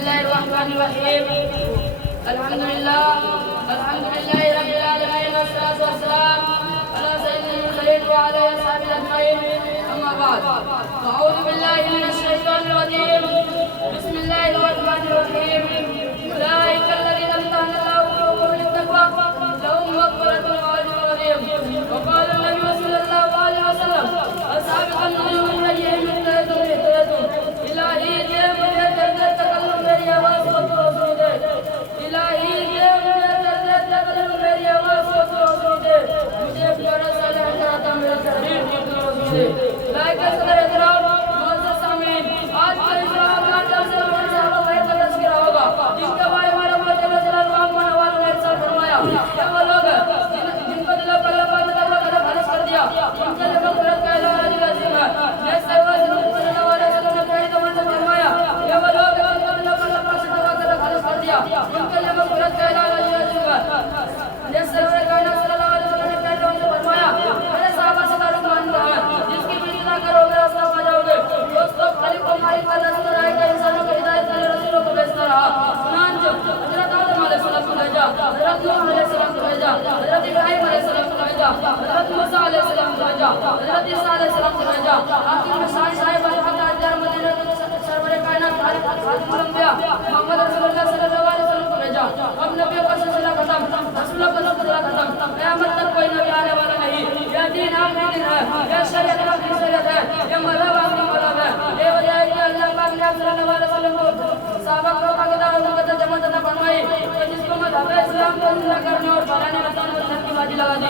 बिस्मिल्लाहिर्रहमानिर्रहीम अल्हम्दुलिल्लाह रब्बिल आलमीन वस्सलातु वस्सलाम अला सय्यिदिल मुरसलीन व अला अस्हाबिल अजमईन अम्मा बाद अऊज़ु बिल्लाहि मिनश शैतानिर रजीम बिस्मिल्लाहिर्रहमानिर्रहीम उलाइकल लज़ीना अमतहनल्लाहु क़ुलूबहुम लित्तक़वा लहुम मग़फ़िरतुन व अज्रुन अज़ीम व क़ाला नबी सल्लल्लाहु अलैहि वसल्लम अस्हाबुन नजूम रय्यिहिम इhtadatu इलाही ये मुझे दर्द तकल्लुम मेरी आवाज़ को तो सुन दे इलाही ये मुझे दर्द तकल्लुम मेरी आवाज़ को तो सुन दे मुझे प्यारा साले हटाता मेरे शरीर को तो सुन दे लाइक सदर इकराम मौजूद सामीन आज का इस वाक़या का सबसे साहब भाई का तज़किरा होगा जिनके बारे में अल्लाह जल्ल जलालहु मनवाल ने इरशाद फरमाया क्या वो लोग जिनको दिलों पर अल्लाह पाक ने खारिज कर दिया उनके लिए मग़फ़िरत का ऐलान अज़ीम है जैसे वो सल्लल्लाहु अलैहि वसल्लम ने कई दफा फरमाया ये वो लोग जिनको दिलों पर अल्लाह पाक ने खारिज कर दिया उनके लिए मग़फ़िरत का ऐलान अज़ीम है जैसे वो कायनात सल्लल्लाहु अलैहि वसल्लम ने कई दफा फरमाया मेरे सहाबा से ताल्लुक़ मान रहा है जिसकी भी इतना करोगे रास्ता पा जाओगे दोस्तों खाली कमाई का रास्ता रहेगा इंसानों को हिदायत के लिए रसूलों को भेजता रहा चुनांच हज़रत आदम अलैहिस्सलाम को भेजा हज़रत नूह अलैहिस्सलाम को भेजा हज़रत इब्राहीम अलैहिस्सलाम को भेजा हज़रत मूसा अलैहिस्सलाम को भेजा हज़रत ईसा अलैहिस्सलाम को भेजा आखिर में साहिब अल-हक़ ताजदार मदीना के सरवर कायनात खातिमुल अंबिया मोहम्मद रसूलुल्लाह सल्लल्लाहु अलैहि वसल्लम को भेजा अब नबियों का सिलसिला खत्म रसूलों का सिलसिला खत्म क़यामत तक कोई नबी आने वाला नहीं यह दीन आखिरी दिन है यह शरीयत आखिरी शरीयत है यह मज़हब आखिरी मज़हब है ये वजह है कि अल्लाह पाक ने सल्लल्लाहु अलैहि वसल्लम को सहाबा को मक़दार उनका जमा फरमाई तो जिसको मज़हब इस्लाम को जिंदा करने और फैलाने में की बाजी लगा दी